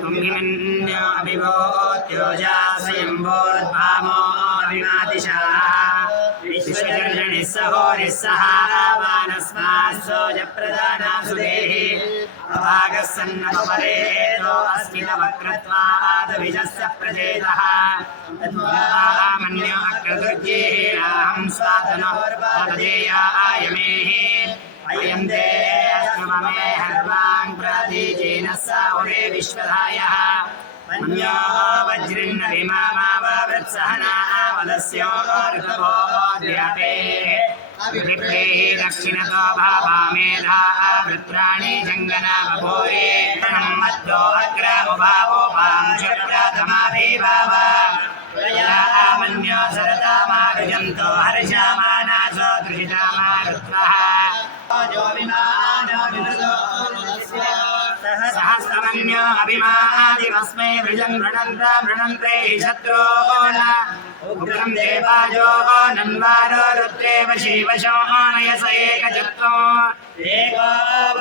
तुङ्गिमन्यो अभिभोत्योजासयम्भोद्भामो अभिमादिशाः विश्वजर्षणिः सहोरिः सह आवानस्मासोजप्रदानासुदेः अभागः सन्नपरेतो अस्ति वक्रत्वादभिजस्य प्रजेतः तद्वामन्यो अक्रदुर्गेः राहं स्वातनोर्वादेयायमेः अयं ते अस्ममे हर्वान् प्रतीचेन साहुरे विश्वधायः। वज्रिन्न विमामावृत्सहना वदस्यो ऋतवो द्यापेः विप्रेः दक्षिणतो भावामेधा वृत्राणि जङ्गना बभूरे मद्दो अग्रमुभावो पांशप्रथमाभिभाव मन्यो सरतामारुजन्तो हर्षमानासो दृशितामारुत्वः सहस्रमन्यो अभिमादिमस्मै वृजन् मृणन्ते हि शत्रो न। उग्रं देवाजो नन्वारो रुद्रेव शिवशो नयस एकचत्रो। एको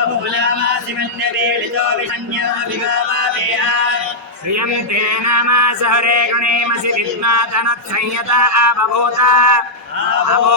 बहुलामासि मन्यवेलितो विषण्यो विभावेह श्रियं ते नामा सहरे गणेमसि विद्मातनत्संयत अबभूत अभो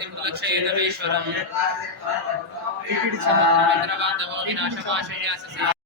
ప్రతిప్రదక్ష ఏదవేశ్వరం సముద్రమింద్రబాంధవో వినాశమాశయాసి